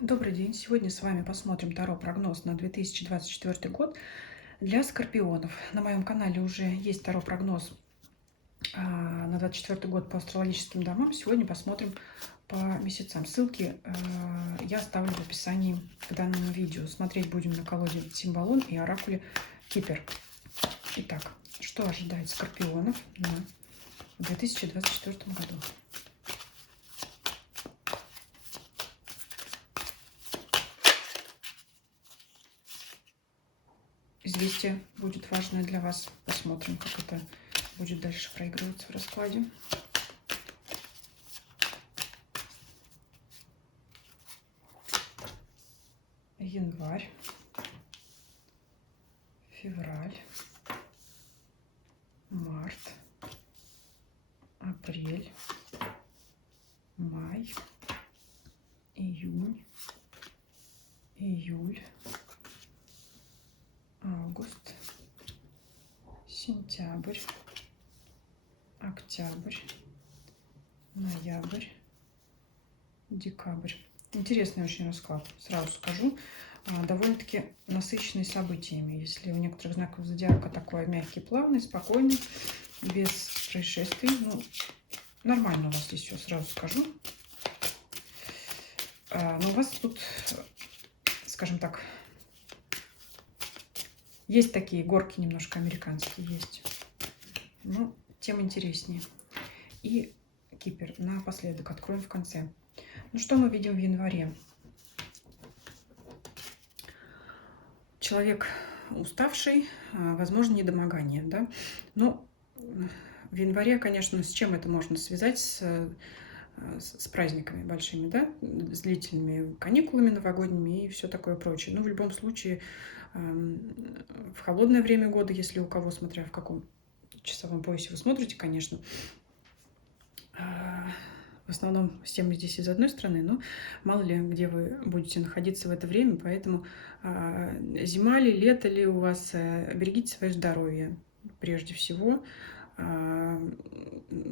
Добрый день! Сегодня с вами посмотрим Таро-прогноз на 2024 год для скорпионов. На моем канале уже есть Таро-прогноз на 2024 год по астрологическим домам. Сегодня посмотрим по месяцам. Ссылки я оставлю в описании к данному видео. Смотреть будем на колоде Символон и оракуле Кипер. Итак, что ожидает скорпионов в 2024 году? Известие будет важное для вас. Посмотрим, как это будет дальше проигрываться в раскладе. Январь, февраль, март, апрель, май, июнь, июль, август, сентябрь, октябрь, ноябрь, декабрь. Интересный очень расклад, сразу скажу. Довольно-таки насыщенный событиями. Если у некоторых знаков зодиака такой мягкий, плавный, спокойный, без происшествий. Ну, нормально у вас здесь все, сразу скажу. Но у вас тут, скажем так, есть такие горки немножко американские, есть. Ну, тем интереснее. И Кипер напоследок откроем в конце. Ну, что мы видим в январе? Человек уставший, возможно, недомогание, да? Но в январе, конечно, с чем это можно связать? С праздниками большими, да, с длительными каникулами новогодними и все такое прочее. Ну, в любом случае, в холодное время года, если у кого, смотря в каком часовом поясе вы смотрите, конечно, в основном все мы здесь из одной страны, но мало ли где вы будете находиться в это время, поэтому зима ли, лето ли у вас, берегите свое здоровье прежде всего.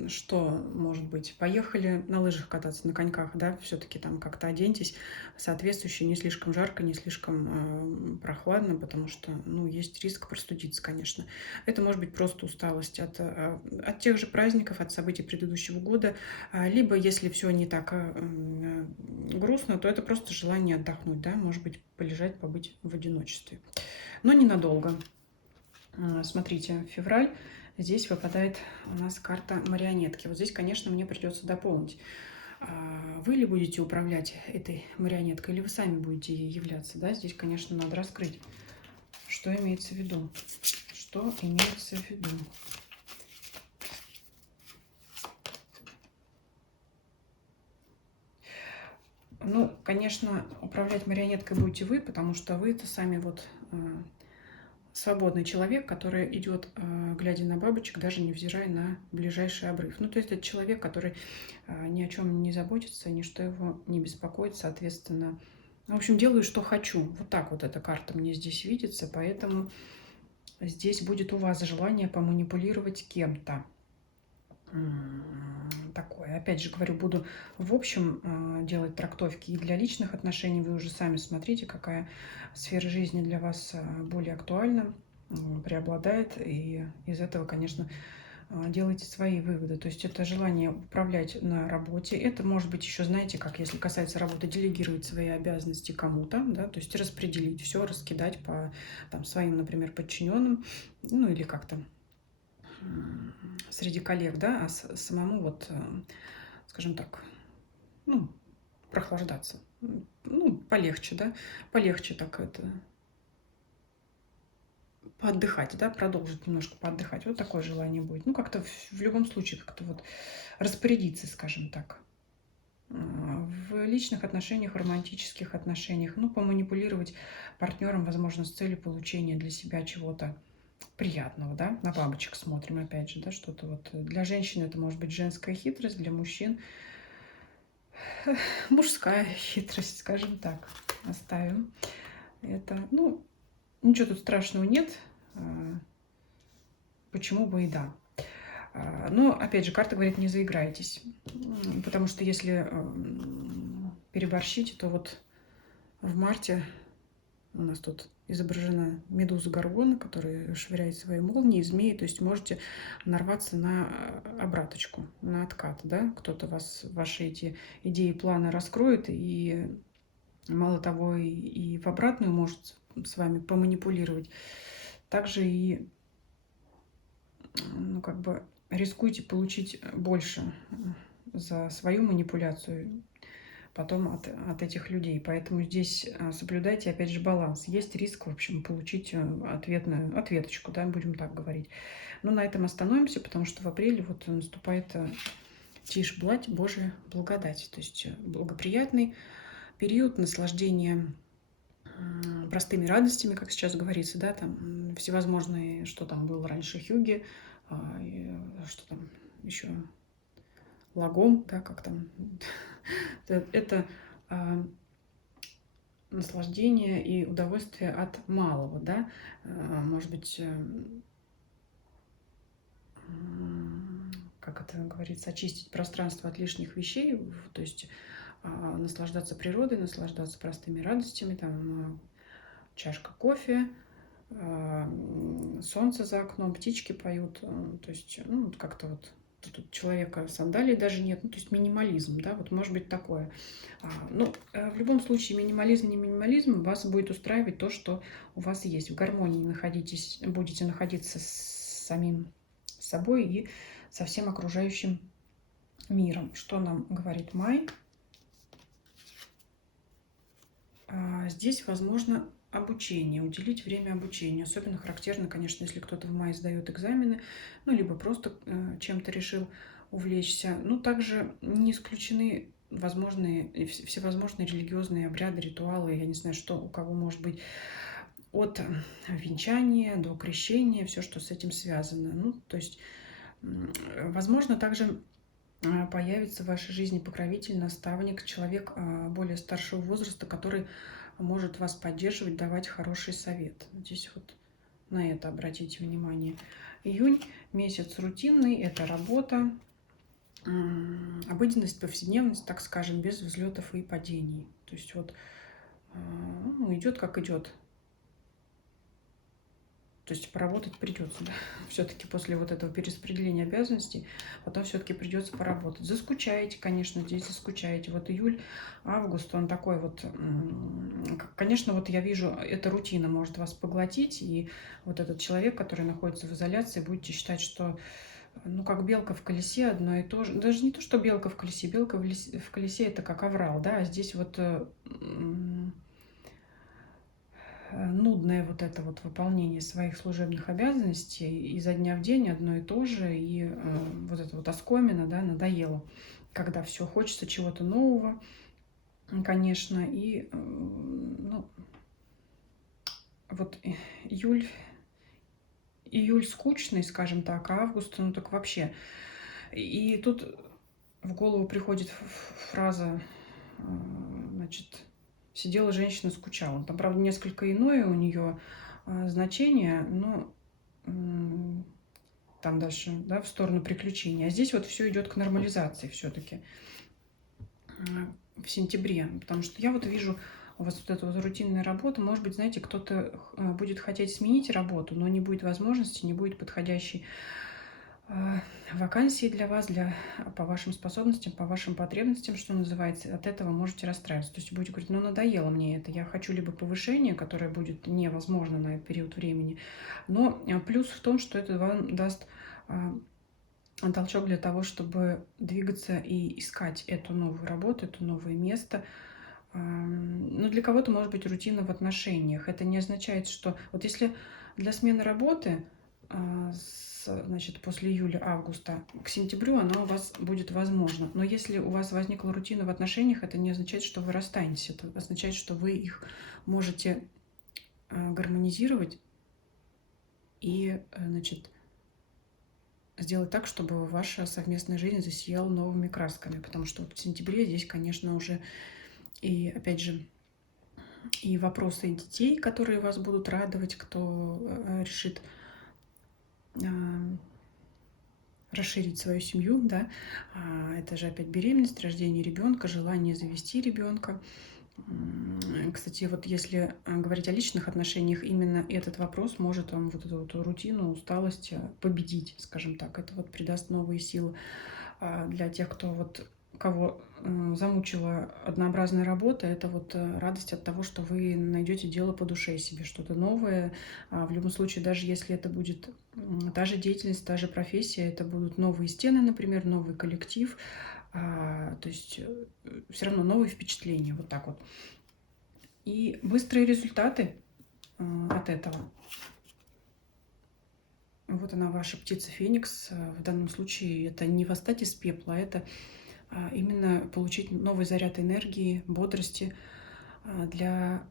Что может быть? Поехали на лыжах кататься, на коньках, да, все-таки там как-то оденьтесь соответствующе, не слишком жарко, не слишком прохладно, потому что, ну, есть риск простудиться, конечно. Это может быть просто усталость от тех же праздников, от событий предыдущего года, либо, если все не так грустно, то это просто желание отдохнуть, да, может быть, полежать, побыть в одиночестве. Но ненадолго. Смотрите, февраль. Здесь выпадает у нас карта марионетки. Вот здесь, конечно, мне придется дополнить. Вы ли будете управлять этой марионеткой, или вы сами будете ей являться? Да? Здесь, конечно, надо раскрыть, что имеется в виду. Что имеется в виду? Ну, конечно, управлять марионеткой будете вы, потому что вы это сами вот свободный человек, который идет, глядя на бабочек, даже невзирая на ближайший обрыв. Ну, то есть это человек, который ни о чем не заботится, ничто его не беспокоит, соответственно. В общем, делаю, что хочу. Вот так вот эта карта мне здесь видится, поэтому здесь будет у вас желание поманипулировать кем-то. Такое. Опять же говорю, буду в общем делать трактовки и для личных отношений. Вы уже сами смотрите, какая сфера жизни для вас более актуальна, преобладает. И из этого, конечно, делайте свои выводы. То есть это желание управлять на работе. Это может быть еще, знаете, как если касается работы, делегировать свои обязанности кому-то, да, то есть распределить все, раскидать по там, своим, например, подчиненным, ну или как-то среди коллег, да, а самому вот, скажем так, ну, прохлаждаться. Ну, полегче, да, полегче так это, поотдыхать, да, продолжить немножко поотдыхать. Вот такое желание будет. Ну, как-то в любом случае, как-то вот распорядиться, скажем так. В личных отношениях, в романтических отношениях, ну, поманипулировать партнером, возможно, с целью получения для себя чего-то приятного, да, на бабочек смотрим, опять же, да, что-то вот для женщин это может быть женская хитрость, для мужчин мужская хитрость, скажем так, оставим это. Ну, ничего тут страшного нет, почему бы и да. Но, опять же, карта говорит, не заиграйтесь, потому что если переборщите, то вот в марте у нас тут изображена медуза Горгона, которая швыряет свои молнии, змеи. То есть можете нарваться на обраточку, на откат. Да? Кто-то ваши эти идеи, планы раскроет, и мало того, и в обратную может с вами поманипулировать. Также и, ну, как бы рискуйте получить больше за свою манипуляцию потом от этих людей. Поэтому здесь соблюдайте, опять же, баланс. Есть риск, в общем, получить ответочку, да, будем так говорить. Но на этом остановимся, потому что в апреле вот наступает тишь, блать, Божия благодать. То есть благоприятный период наслаждения простыми радостями, как сейчас говорится, да, там всевозможные, что там было раньше, хюги, что там еще, лагом, да, как там. Это наслаждение и удовольствие от малого, да, может быть, как это говорится, очистить пространство от лишних вещей, то есть наслаждаться природой, наслаждаться простыми радостями, там чашка кофе, солнце за окном, птички поют, то есть, ну, как-то вот тут человека сандалий даже нет, ну, то есть минимализм, да, вот может быть такое. Ну, в любом случае, минимализм, не минимализм, вас будет устраивать то, что у вас есть. В гармонии будете находиться с самим собой и со всем окружающим миром. Что нам говорит май? Здесь возможно обучение, уделить время обучению. Особенно характерно, конечно, если кто-то в мае сдает экзамены, ну, либо просто чем-то решил увлечься. Ну, также не исключены всевозможные религиозные обряды, ритуалы, я не знаю, что у кого может быть, от венчания до крещения, все, что с этим связано. Ну, то есть, возможно, также появится в вашей жизни покровитель, наставник, человек более старшего возраста, который может вас поддерживать, давать хороший совет. Здесь вот на это обратите внимание. Июнь месяц рутинный, это работа, обыденность, повседневность, так скажем, без взлетов и падений. То есть вот ну, идет как идет. То есть поработать придется, да? Все-таки после вот этого перераспределения обязанностей, потом все-таки придется поработать. Заскучаете, конечно, здесь заскучаете. Вот июль, август, он такой вот, конечно, вот я вижу, эта рутина может вас поглотить, и вот этот человек, который находится в изоляции, будете считать, что, ну, как белка в колесе, одно и то же. Даже не то, что белка в колесе, белка в колесе это как оврал, да, а здесь вот нудное вот это вот выполнение своих служебных обязанностей изо дня в день одно и то же, и вот это вот оскомина, да, надоело, когда все хочется чего-то нового, конечно, и ну, вот июль скучный, скажем так, а август, ну так вообще. И тут в голову приходит фраза, значит, сидела женщина, скучала. Там, правда, несколько иное у нее значение, но там дальше, да, в сторону приключений. А здесь вот все идет к нормализации все-таки в сентябре, потому что я вот вижу у вас вот эта вот рутинная работа, может быть, знаете, кто-то будет хотеть сменить работу, но не будет возможности, не будет подходящей вакансии для вас, по вашим способностям, по вашим потребностям, что называется. От этого можете расстраиваться. То есть будете говорить, ну надоело мне это, я хочу либо повышение, которое будет невозможно на этот период времени, но плюс в том, что это вам даст толчок для того, чтобы двигаться и искать эту новую работу, это новое место. Ну, для кого-то может быть рутина в отношениях. Это не означает, что... Вот если для смены работы, значит, после июля-августа к сентябрю она у вас будет возможна. Но если у вас возникла рутина в отношениях, это не означает, что вы расстанетесь. Это означает, что вы их можете гармонизировать и, значит, сделать так, чтобы ваша совместная жизнь засияла новыми красками. Потому что вот в сентябре здесь, конечно, уже и, опять же, и вопросы детей, которые вас будут радовать, кто решит расширить свою семью, да, это же опять беременность, рождение ребенка, желание завести ребенка, Кстати, вот если говорить о личных отношениях, именно этот вопрос может вам вот эту вот рутину, усталость победить, скажем так. Это вот придаст новые силы. Для тех, кто вот кого замучила однообразная работа, это вот радость от того, что вы найдете дело по душе себе, что-то новое. В любом случае, даже если это будет та же деятельность, та же профессия, это будут новые стены, например, новый коллектив, то есть все равно новые впечатления, вот так вот. И быстрые результаты от этого. Вот она, ваша птица Феникс. В данном случае это не восстать из пепла, а это именно получить новый заряд энергии, бодрости для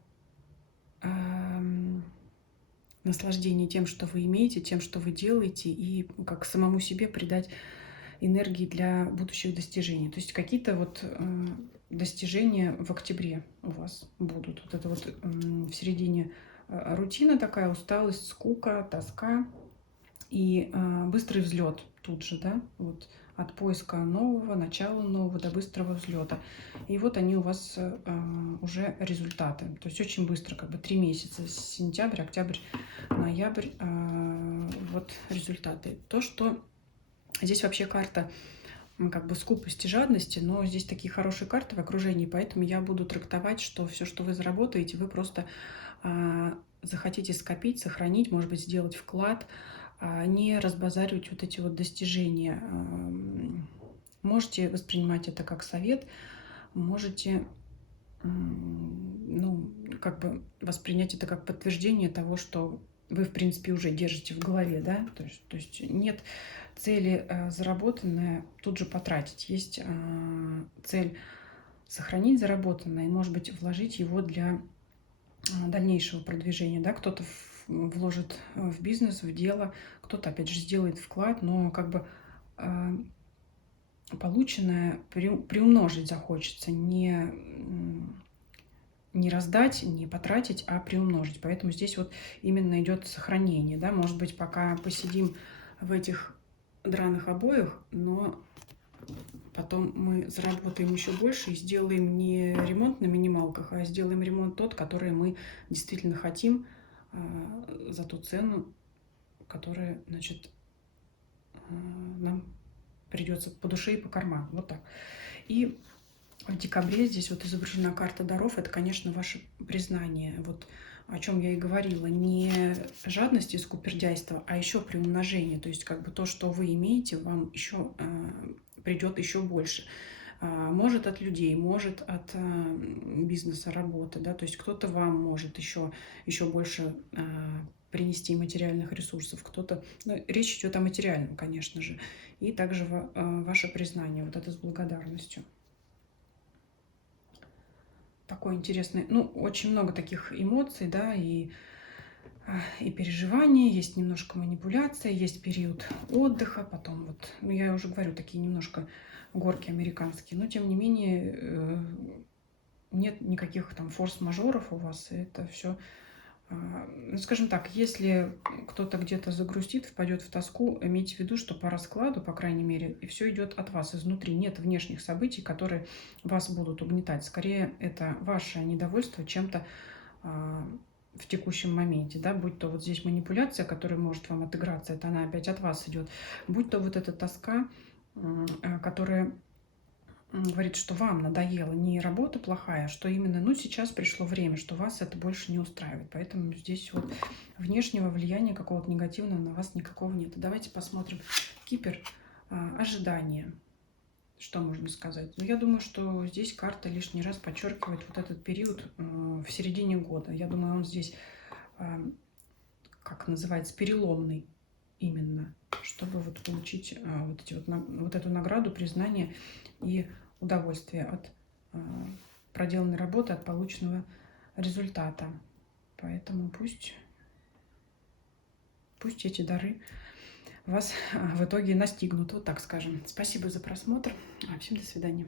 наслаждения тем, что вы имеете, тем, что вы делаете, и как самому себе придать энергии для будущих достижений. То есть какие-то вот достижения в октябре у вас будут. Вот это вот в середине рутина такая, усталость, скука, тоска и быстрый взлет тут же, да, вот от поиска нового, начала нового до быстрого взлета. И вот они у вас уже результаты. То есть очень быстро, как бы 3 месяца, сентябрь, октябрь, ноябрь, вот результаты. То, что здесь вообще карта как бы скупости, жадности, но здесь такие хорошие карты в окружении, поэтому я буду трактовать, что все, что вы заработаете, вы просто захотите скопить, сохранить, может быть, сделать вклад, не разбазаривать вот эти вот достижения. Можете воспринимать это как совет, можете ну, как бы воспринять это как подтверждение того, что вы, в принципе, уже держите в голове, да, то есть нет цели заработанное тут же потратить, есть цель сохранить заработанное и, может быть, вложить его для дальнейшего продвижения, да, кто-то вложит в бизнес, в дело, кто-то, опять же, сделает вклад, но как бы полученное приумножить захочется, не раздать, не потратить, а приумножить. Поэтому здесь вот именно идет сохранение, да, может быть, пока посидим в этих драных обоях, но потом мы заработаем еще больше и сделаем не ремонт на минималках, а сделаем ремонт тот, который мы действительно хотим за ту цену, которая, значит, нам придется по душе и по карману. Вот так. И в декабре здесь вот изображена карта даров. Это, конечно, ваше признание. Вот о чем я и говорила. Не жадность и скупердяйство, а еще приумножение. То есть как бы то, что вы имеете, вам еще придет еще больше. Может от людей, может от бизнеса, работы, да, то есть кто-то вам может еще больше принести материальных ресурсов, кто-то, ну, речь идет о материальном, конечно же, и также ваше признание, вот это с благодарностью. Такой интересный, ну, очень много таких эмоций, да, и переживания, есть немножко манипуляция, есть период отдыха, потом вот, ну, я уже говорю, такие немножко горки американские, но тем не менее нет никаких там форс-мажоров у вас, и это все, ну, скажем так, если кто-то где-то загрустит, впадет в тоску, имейте в виду, что по раскладу, по крайней мере, и все идет от вас изнутри, нет внешних событий, которые вас будут угнетать, скорее это ваше недовольство чем-то в текущем моменте, да, будь то вот здесь манипуляция, которая может вам отыграться, это она опять от вас идет, будь то вот эта тоска, которая говорит, что вам надоело не работа плохая, что именно, ну, сейчас пришло время, что вас это больше не устраивает. Поэтому здесь вот внешнего влияния какого-то негативного на вас никакого нет. Давайте посмотрим. Кипер, ожидания. Что можно сказать? Ну, я думаю, что здесь карта лишний раз подчеркивает вот этот период в середине года. Я думаю, он здесь, как называется, переломный именно, чтобы вот получить вот эту награду, признание и удовольствие от проделанной работы, от полученного результата. Поэтому пусть эти дары вас в итоге настигнут, вот так скажем. Спасибо за просмотр. Всем до свидания.